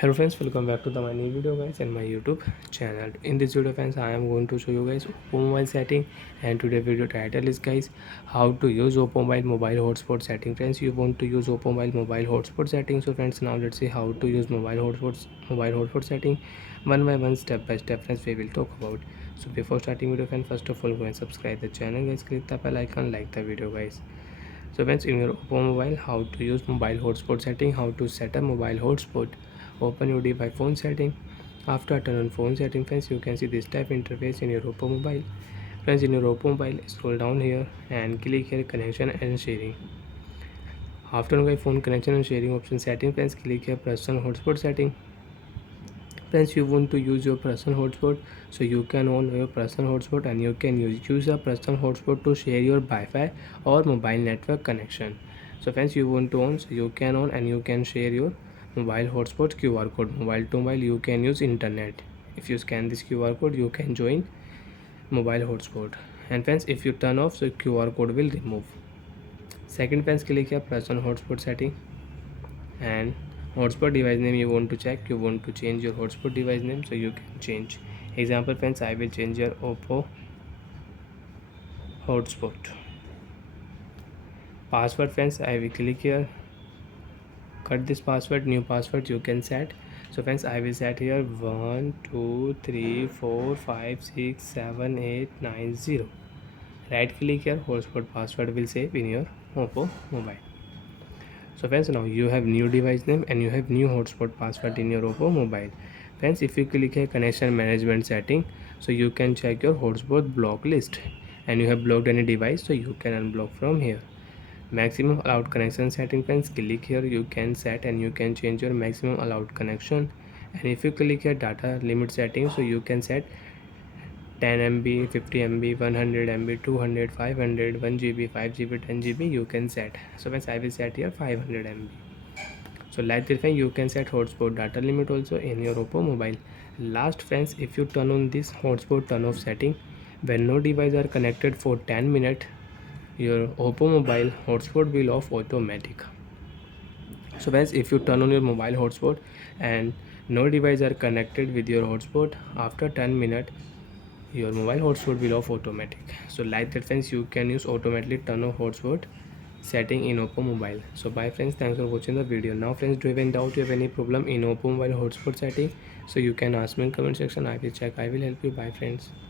Hello friends, welcome back to my new video guys and my YouTube channel. In this video friends, I am going to show you guys Oppo mobile setting, and today video title is guys how to use Oppo mobile hotspot setting. Friends, you want to use Oppo mobile hotspot setting. So friends, now let's see how to use mobile hotspot setting one by one, step by step. Friends, we will talk about. So before starting video friends, first of all go and subscribe the channel guys, click the bell icon, like the video guys. So friends, in your Oppo mobile, how to use mobile hotspot setting, how to set a mobile hotspot. Open your device phone setting. After turn on phone setting friends, you can see this type interface in your Oppo mobile. Friends, in your Oppo mobile, scroll down here and click here connection and sharing. After my phone connection and sharing option setting friends, click here personal hotspot setting. Friends, you want to use your personal hotspot, so you can on your personal hotspot and you can use a personal hotspot to share your Wi-Fi or mobile network connection. So friends, you want to on, so you can on and you can share your mobile hotspot QR code. Mobile to mobile you can use internet. If you scan this QR code, you can join mobile hotspot. And friends, if you turn off, so QR code will remove. Second friends, click here personal hotspot setting, and hotspot device name you want to check, you want to change your hotspot device name, so you can change. Example friends, I will change your Oppo hotspot. Password friends, I will click here, cut this password, new password you can set. So friends, I will set here 1 2 3 4 5 6 7 8 9 0. Right click here, hotspot password will save in your Oppo mobile. So friends, now you have new device name and you have new hotspot password in your Oppo mobile. Friends, if you click here connection management setting, so you can check your hotspot block list, and you have blocked any device, so you can unblock from here. Maximum allowed connection setting friends, click here, you can set and you can change your maximum allowed connection. And if you click here data limit setting, so you can set 10 MB, 50 MB, 100 MB, 200, 500, 1 GB, 5 GB, 10 GB you can set. So friends, I will set here 500 MB. So like this way you can set hotspot data limit also in your Oppo mobile. Last friends, if you turn on this hotspot turn off setting, when no device are connected for 10 minutes, your Oppo mobile hotspot will off automatic. So friends, if you turn on your mobile hotspot and no device are connected with your hotspot, after 10 minutes your mobile hotspot will off automatic. So like that friends, you can use automatically turn off hotspot setting in Oppo mobile. So bye friends, thanks for watching the video. Now friends, do you have any doubt, you have any problem in Oppo mobile hotspot setting, so you can ask me in comment section. I will check, I will help you. Bye friends.